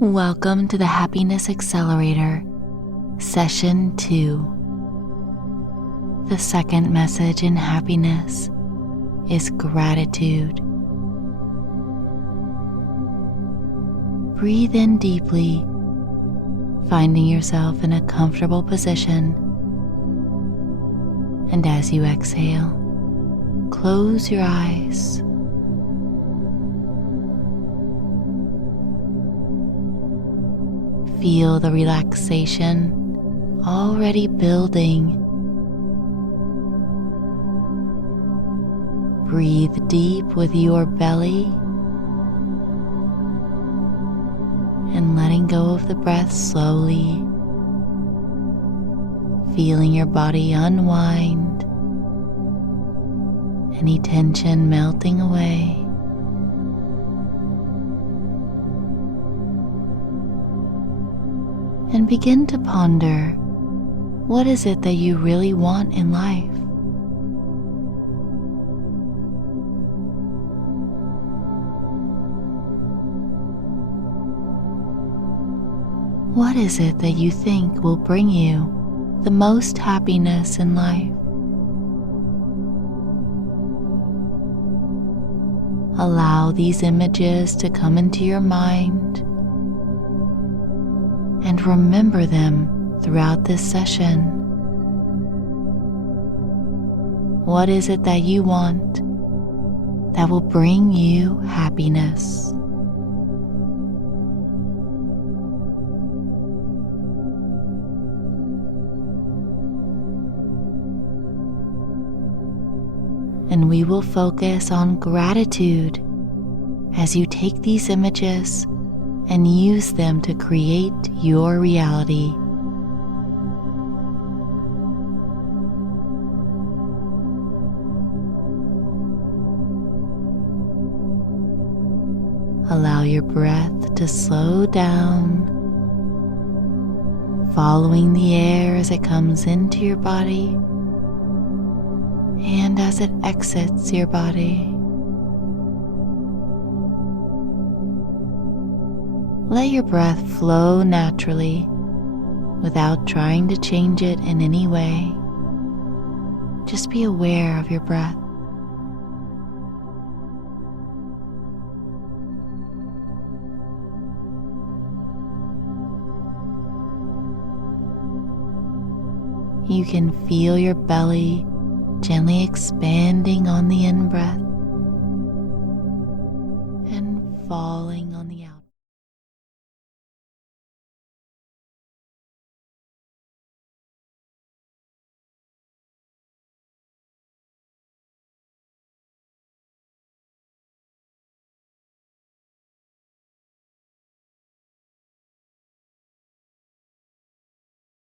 Welcome to the Happiness Accelerator, Session 2. The second message in happiness is gratitude. Breathe in deeply, finding yourself in a comfortable position. And as you exhale, close your eyes. Feel the relaxation already building. Breathe deep with your belly and letting go of the breath slowly, feeling your body unwind, any tension melting away. And begin to ponder, what is it that you really want in life? What is it that you think will bring you the most happiness in life? Allow these images to come into your mind and remember them throughout this session. What is it that you want that will bring you happiness? And we will focus on gratitude as you take these images and use them to create your reality. Allow your breath to slow down, following the air as it comes into your body and as it exits your body. Let your breath flow naturally without trying to change it in any way. Just be aware of your breath. You can feel your belly gently expanding on the in-breath and falling on the out.